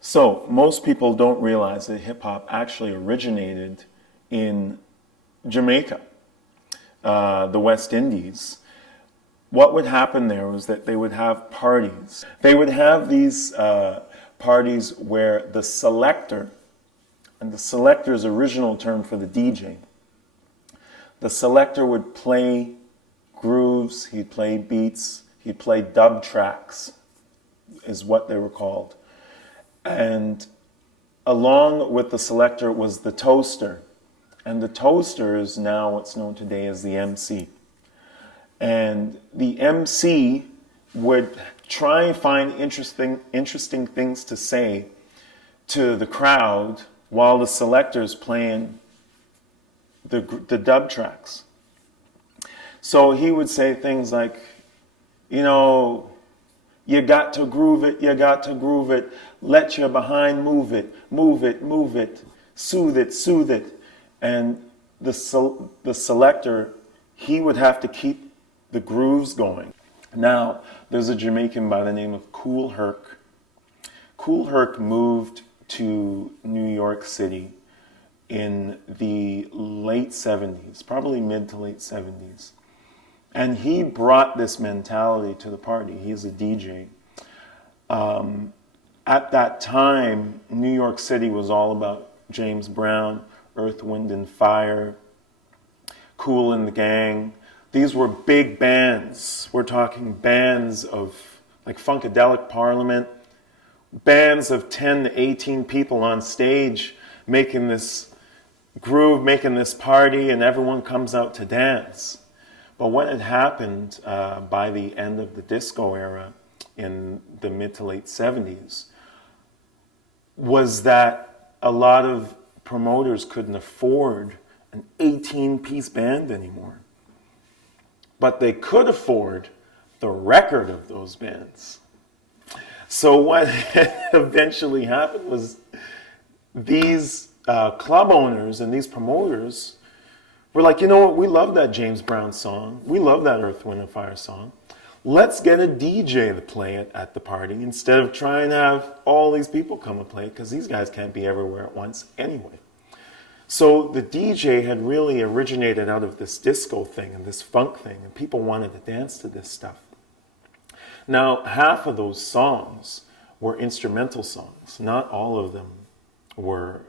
So most people don't realize that hip hop actually originated in Jamaica, the West Indies. What would happen there was that they would have parties. They would have these parties where the selector, and the selector is the original term for the DJ, the selector would play grooves, he'd play beats, he'd play dub tracks, is what they were called. And along with the selector was the toaster. And the toaster is now what's known today as the MC. And the MC would try and find interesting things to say to the crowd while the selector's playing the dub tracks. So he would say things like, you know, you got to groove it, you got to groove it, let your behind move it, move it, move it, soothe it, soothe it. And the selector, he would have to keep the grooves going. Now, there's a Jamaican by the name of Kool Herc. Kool Herc moved to New York City in the late 70s, probably mid to late 70s. And he brought this mentality to the party. He's a DJ. At that time, New York City was all about James Brown, Earth, Wind and Fire, Kool and the Gang. These were big bands. We're talking bands of like Funkadelic Parliament, bands of 10 to 18 people on stage making this groove, making this party, and everyone comes out to dance. But what had happened by the end of the disco era in the mid to late 70s was that a lot of promoters couldn't afford an 18-piece band anymore. But they could afford the record of those bands. So what eventually happened was these club owners and these promoters were like, you know what, we love that James Brown song. We love that Earth, Wind and Fire song. Let's get a DJ to play it at the party instead of trying to have all these people come and play it, because these guys can't be everywhere at once anyway. So the DJ had really originated out of this disco thing and this funk thing, and people wanted to dance to this stuff. Now, half of those songs were instrumental songs. Not all of them were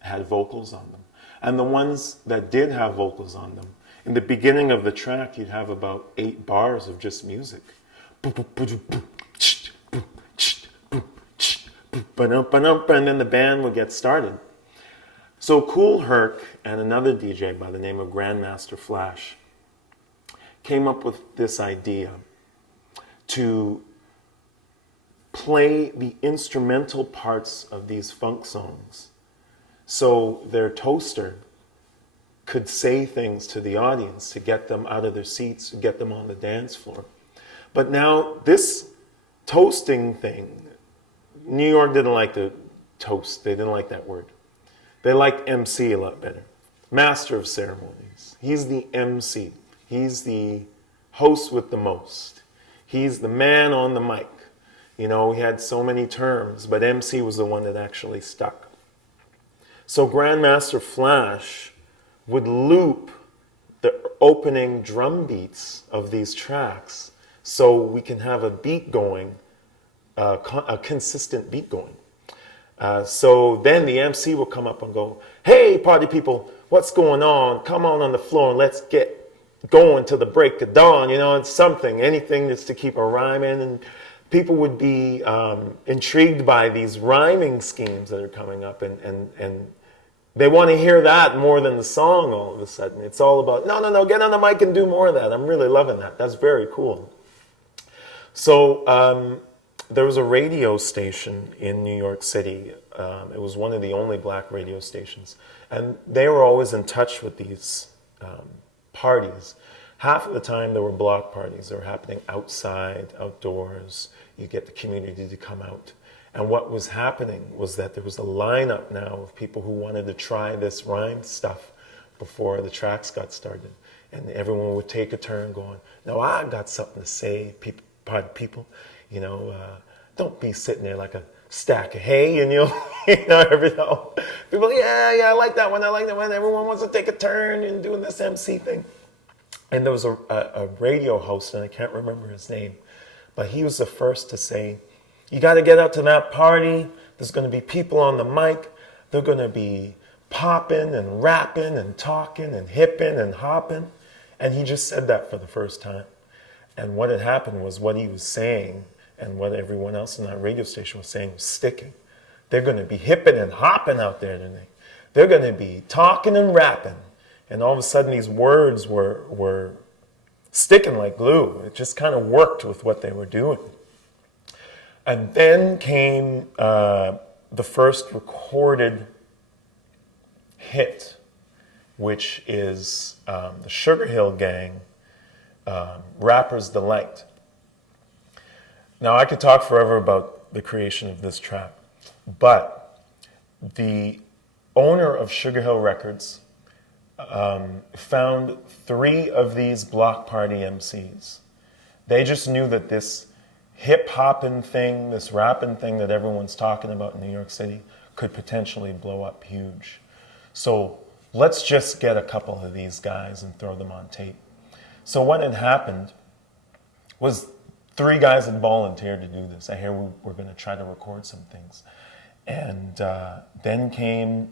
had vocals on them. And the ones that did have vocals on them, in the beginning of the track, you'd have about 8 bars of just music. And then the band would get started. So Kool Herc and another DJ by the name of Grandmaster Flash came up with this idea to play the instrumental parts of these funk songs so their toaster could say things to the audience to get them out of their seats, to get them on the dance floor. But now this toasting thing, New York didn't like to toast. They didn't like that word. They liked MC a lot better. Master of ceremonies. He's the MC. He's the host with the most. He's the man on the mic. You know, he had so many terms, but MC was the one that actually stuck. So Grandmaster Flash would loop the opening drum beats of these tracks so we can have a beat going, a consistent beat going. So then the MC will come up and go, hey, party people, what's going on? Come on the floor and let's get going till the break of dawn. You know, it's something, anything that's to keep a rhyme in. And people would be intrigued by these rhyming schemes that are coming up, and they want to hear that more than the song all of a sudden. It's all about, no, get on the mic and do more of that. I'm really loving that. That's very cool. So there was a radio station in New York City. It was one of the only black radio stations. And they were always in touch with these parties. Half of the time there were block parties. They were happening outside, outdoors. You get the community to come out. And what was happening was that there was a lineup now of people who wanted to try this rhyme stuff before the tracks got started. And everyone would take a turn going, now I got something to say, people, you know, don't be sitting there like stack of hay, and everything. People, yeah, I like that one. I like that one. Everyone wants to take a turn in doing this MC thing. And there was a radio host, and I can't remember his name, but he was the first to say, you got to get out to that party. There's going to be people on the mic. They're going to be popping and rapping and talking and hipping and hopping. And he just said that for the first time. And what had happened was what he was saying and what everyone else in that radio station was saying was sticking. They're going to be hipping and hopping out there tonight. They're going to be talking and rapping. And all of a sudden these words were sticking like glue. It just kind of worked with what they were doing. And then came the first recorded hit, which is the Sugar Hill Gang, Rapper's Delight. Now, I could talk forever about the creation of this track, but the owner of Sugar Hill Records found 3 of these block party MCs. They just knew that this hip-hopping thing, this rapping thing that everyone's talking about in New York City could potentially blow up huge. So let's just get a couple of these guys and throw them on tape. So what had happened was 3 guys had volunteered to do this. I hear we're going to try to record some things. And then came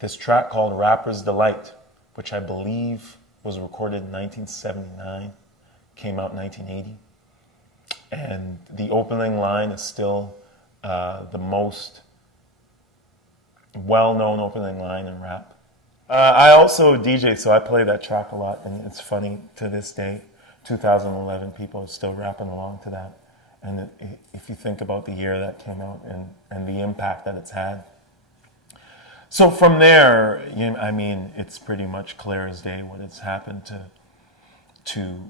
this track called Rapper's Delight, which I believe was recorded in 1979, came out in 1980. And the opening line is still the most well-known opening line in rap. I also DJ, so I play that track a lot, and it's funny to this day. 2011, people are still rapping along to that. And if you think about the year that came out and the impact that it's had. So from there, I mean, it's pretty much clear as day what has happened to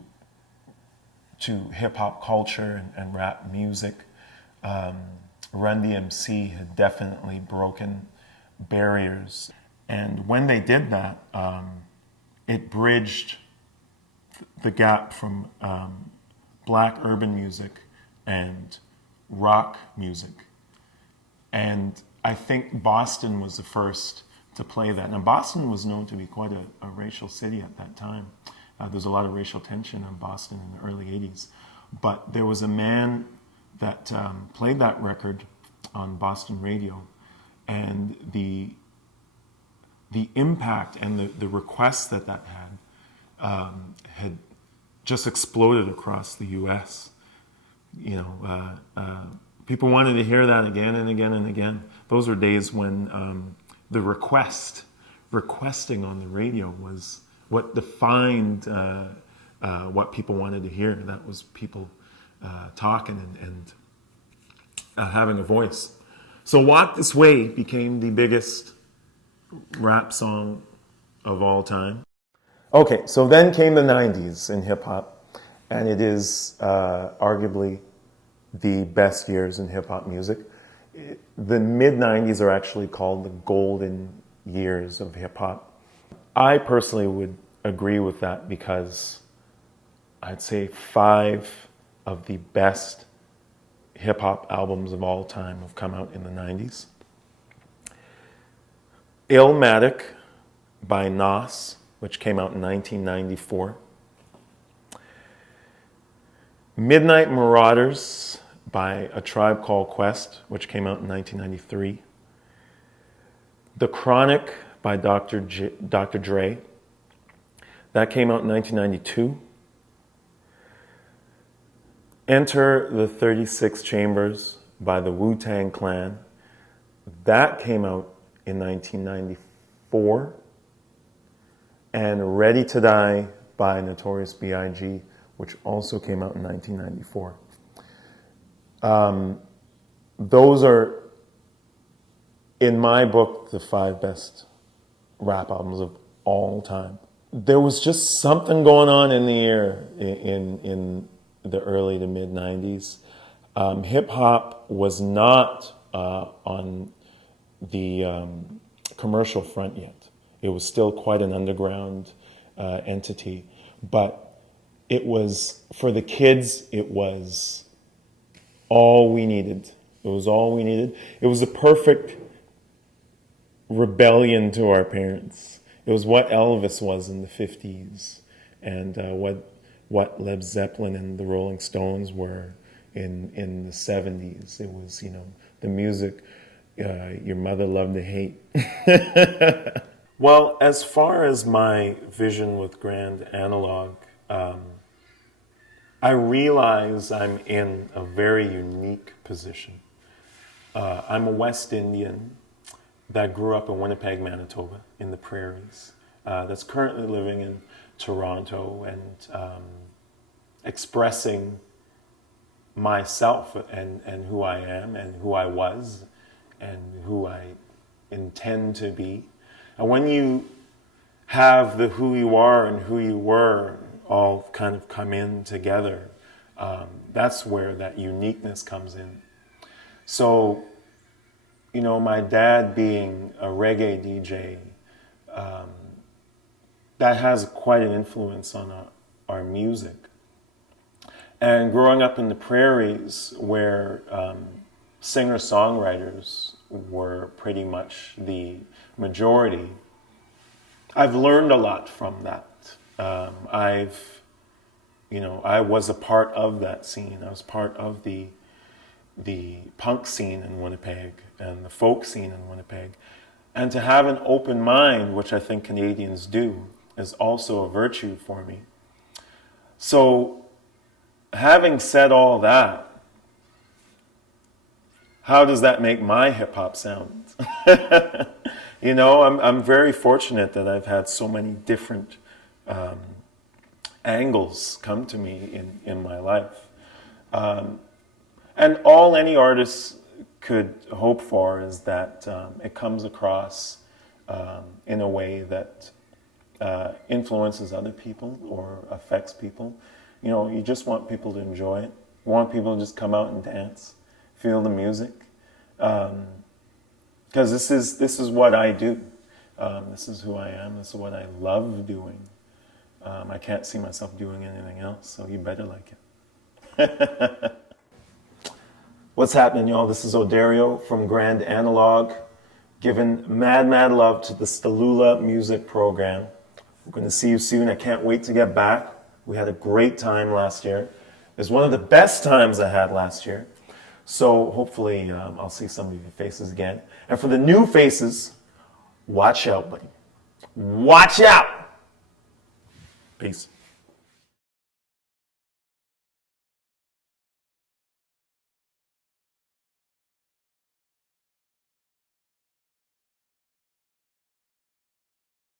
hip-hop culture and rap music. Run DMC had definitely broken barriers. And when they did that, it bridged the gap from black urban music and rock music. And I think Boston was the first to play that. Now, Boston was known to be quite a racial city at that time. There was a lot of racial tension in Boston in the early 80s. But there was a man that played that record on Boston radio, and the impact and the requests that had just exploded across the U.S. People wanted to hear that again and again and again. Those were days when the requesting on the radio was what defined what people wanted to hear. That was people talking and having a voice. So Walk This Way became the biggest rap song of all time. Okay, so then came the 90s in hip-hop, and it is arguably the best years in hip-hop music. The mid-90s are actually called the golden years of hip-hop. I personally would agree with that because I'd say 5 of the best hip-hop albums of all time have come out in the 90s. Illmatic by Nas, which came out in 1994. Midnight Marauders by A Tribe Called Quest, which came out in 1993. The Chronic by Dr. Dre. That came out in 1992. Enter the 36 Chambers by the Wu-Tang Clan. That came out in 1994. And Ready to Die by Notorious B.I.G., which also came out in 1994. Those are, in my book, the 5 best rap albums of all time. There was just something going on in the air in the early to mid 90s. Hip-hop was not on the commercial front yet. It was still quite an underground entity. But it was, for the kids, it was all we needed. It was all we needed. It was a perfect rebellion to our parents. It was what Elvis was in the 50s, and what Led Zeppelin and the Rolling Stones were in the 70s. It was, the music your mother loved to hate. Well, as far as my vision with Grand Analog, I realize I'm in a very unique position. I'm a West Indian that grew up in Winnipeg, Manitoba, in the prairies, that's currently living in Toronto and expressing myself and who I am and who I was and who I intend to be. And when you have the who you are and who you were all kind of come in together, that's where that uniqueness comes in. So, my dad being a reggae DJ, that has quite an influence on our music. And growing up in the prairies where singer-songwriters were pretty much the majority, I've learned a lot from that. I was a part of that scene. I was part of the punk scene in Winnipeg and the folk scene in Winnipeg. And to have an open mind, which I think Canadians do, is also a virtue for me. So, having said all that, how does that make my hip-hop sound? I'm very fortunate that I've had so many different angles come to me in my life. And all any artist could hope for is that it comes across in a way that influences other people or affects people. You just want people to enjoy it. You want people to just come out and dance, feel the music. Because this is what I do. This is who I am. This is what I love doing. I can't see myself doing anything else, so you better like it. What's happening, y'all? This is Odario from Grand Analog, giving mad love to the Stallula Music Program. We're going to see you soon. I can't wait to get back. We had a great time last year. It was one of the best times I had last year. So hopefully I'll see some of your faces again. And for the new faces, watch out, buddy. Watch out! Peace.